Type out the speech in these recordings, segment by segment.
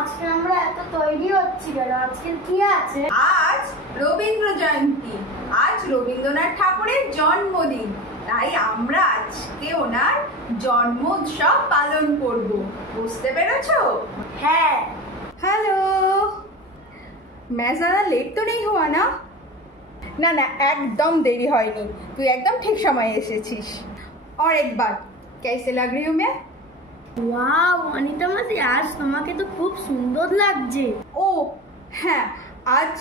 আজকে আমরা এত তৈরি হচ্ছি কেন? আজকে কি আছে? আজ রবীন্দ্র জয়ন্তী, আজ রবীন্দ্রনাথ ঠাকুরের জন্মদিন, তাই আমরা আজকে ওনার জন্ম উৎসব পালন করব। বুঝতে পেরেছো? হ্যাঁ। हेलो, मैं ज़्यादा लेट तो नहीं हुआ ना? ना ना, एकदम देरी হয়নি, তুই একদম ঠিক সময়ে এসেছিস। और एक बात, कैसे लग रही हूँ मैं? ওয়াও অনিতা মাসি, আজ তোমাকে তো খুব সুন্দর লাগছে। ও হ্যাঁ, আজ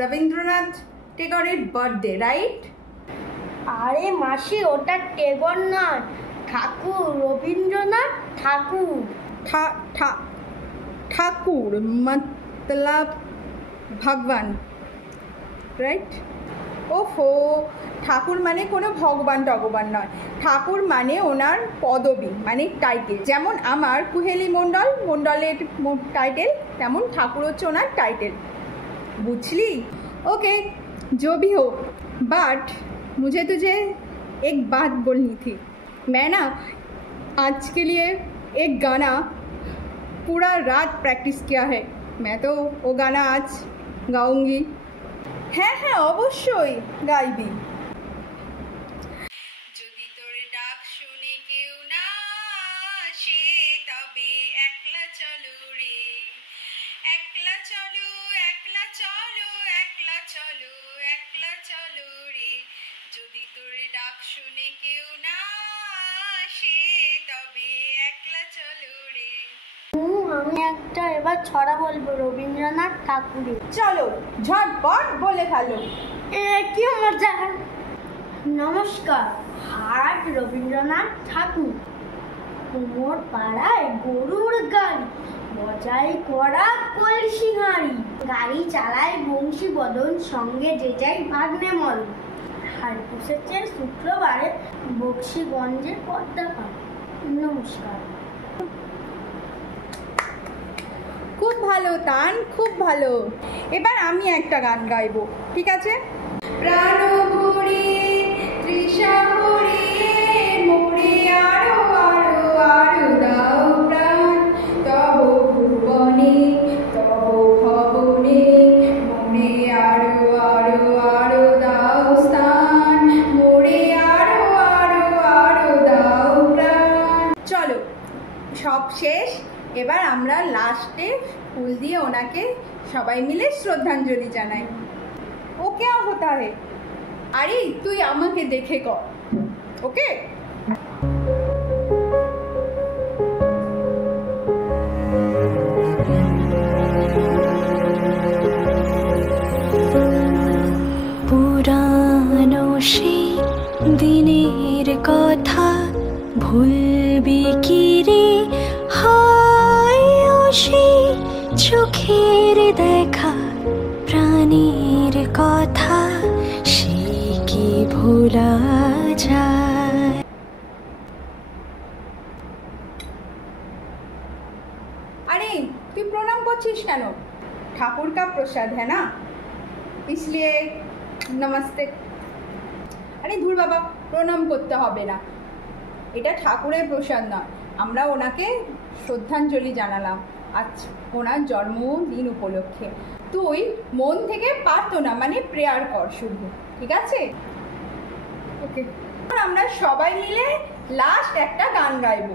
রবীন্দ্রনাথ টেগরের বার্থডে, রাইট? আরে মাসি, ওটা টেগর না, ঠাকুর, রবীন্দ্রনাথ ঠাকুর। ঠাকুর मतलब ভগবান, রাইট? ওহো, ঠাকুর মানে কোনো ভগবান টগবান নয়, ঠাকুর মানে ওনার পদবী, মানে টাইটেল। যেমন আমার কুহেলি মণ্ডলের টাইটেল, তেমন ঠাকুর হচ্ছে ওনার टाइटल, बुझली? ओके, जो भी हो, बट मुझे तुझे एक बात बोलनी थी। मैं ना आज के लिए एक गाना पूरा रात प्रैक्टिस किया है, मैं तो वो गाना आज गाऊंगी। হ্যাঁ হ্যাঁ, অবশ্যই গাইবি। যদি তোর ডাক শুনে কেউ না আসে, তবে একলা চলো রে, একলা চলো, একলা চলো, একলা চলো, একলা চলো রে। যদি তোর ডাক শুনে কেউ না আসে, তবে একলা চলো রে। আমি একটা এবার ছড়া বলবো রবীন্দ্রনাথ ঠাকুরের। চলো ঝটপট বলে ফেলো। কি মজা! নমস্কার, হাট রবীন্দ্রনাথ ঠাকুর, কুমোর পাড়ায় গরুর গাড়ি, বজাই করা কলসি হাঁড়ি, গাড়ি চালায় বংশী বদন, সঙ্গে যে যাই ভাগ্নে মল, হাট বসেছে শুক্রবারে বক্সিগঞ্জের পদ্মা পাড়। নমস্কার। খুব ভালো তান, খুব ভালো। এবার আমি একটা গান গাইবো, ঠিক আছে? প্রাণ ভরে তৃষা ভরে মোরে আরো আরো আরো দাও প্রাণ, তব ভুবনে তব ভবনে মোরে আরো আরো আরো দাও স্থান, মোরে আরো আরো আরো দাও প্রাণ। চলো, সব শেষ, এবার আমরা লাস্টে ফুল দিয়ে ওনাকে সবাই মিলে শ্রদ্ধাঞ্জলি জানাই। ও क्या होता है? আরে তুই আমাকে দেখে কর, ওকে? পুরানো সেই দিনের কথা ভুলবি কি রে, হায় সেই চোখের দেখা, প্রাণীর কথা সে কি ভোলা যায়? अरे তুই প্রণাম করছিস কেন? ঠাকুর का प्रसाद है ना, इसलिए नमस्ते। আরে ধুর বাবা, প্রণাম করতে হবে না, এটা ঠাকুরের প্রসাদ নয়, আমরা ওনাকে শ্রদ্ধাঞ্জলি জানালাম আজ ওনার জন্মদিন উপলক্ষে। তুই মন থেকে প্রার্থনা মানে প্রেয়ার কর শুধু, ঠিক আছে? ওকে, আমরা সবাই মিলে লাস্ট একটা গান গাইবো।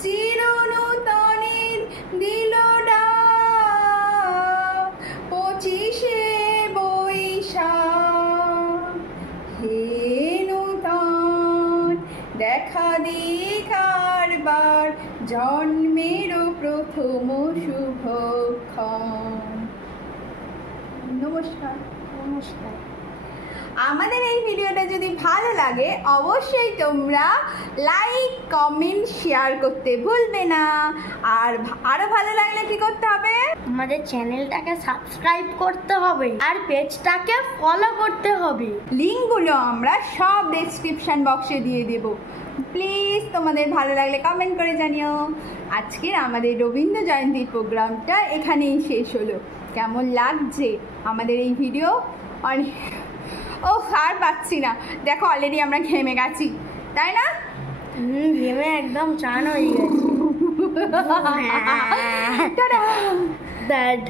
চিরনূতনের দিল ডাক, 25শে বৈশাখ, হে নূতন দেখা দেখার বার, জন্মেরও প্রথম শুভক্ষণ। নমস্কার। নমস্কার। আমাদের এই ভিডিওটা যদি ভালো লাগে অবশ্যই তোমরা লাইক কমেন্ট শেয়ার করতে ভুলবে না, আর আরো ভালো লাগলে কি করতে হবে? আমাদের চ্যানেলটাকে সাবস্ক্রাইব করতে হবে আর পেজটাকে ফলো করতে হবে। লিঙ্কগুলো আমরা সব ডেসক্রিপশন বক্সে দিয়ে দেব, প্লিজ তোমাদের ভালো লাগলে কমেন্ট করে জানিও। আজকের আমাদের রবীন্দ্র জয়ন্তীর প্রোগ্রামটা এখানেই শেষ হলো। কেমন লাগছে আমাদের এই ভিডিও? ও আর পাচ্ছি না, দেখো অলরেডি আমরা ঘেমে গেছি, তাই না? ঘেমে একদম চান হয়ে গেছে। টাটা। That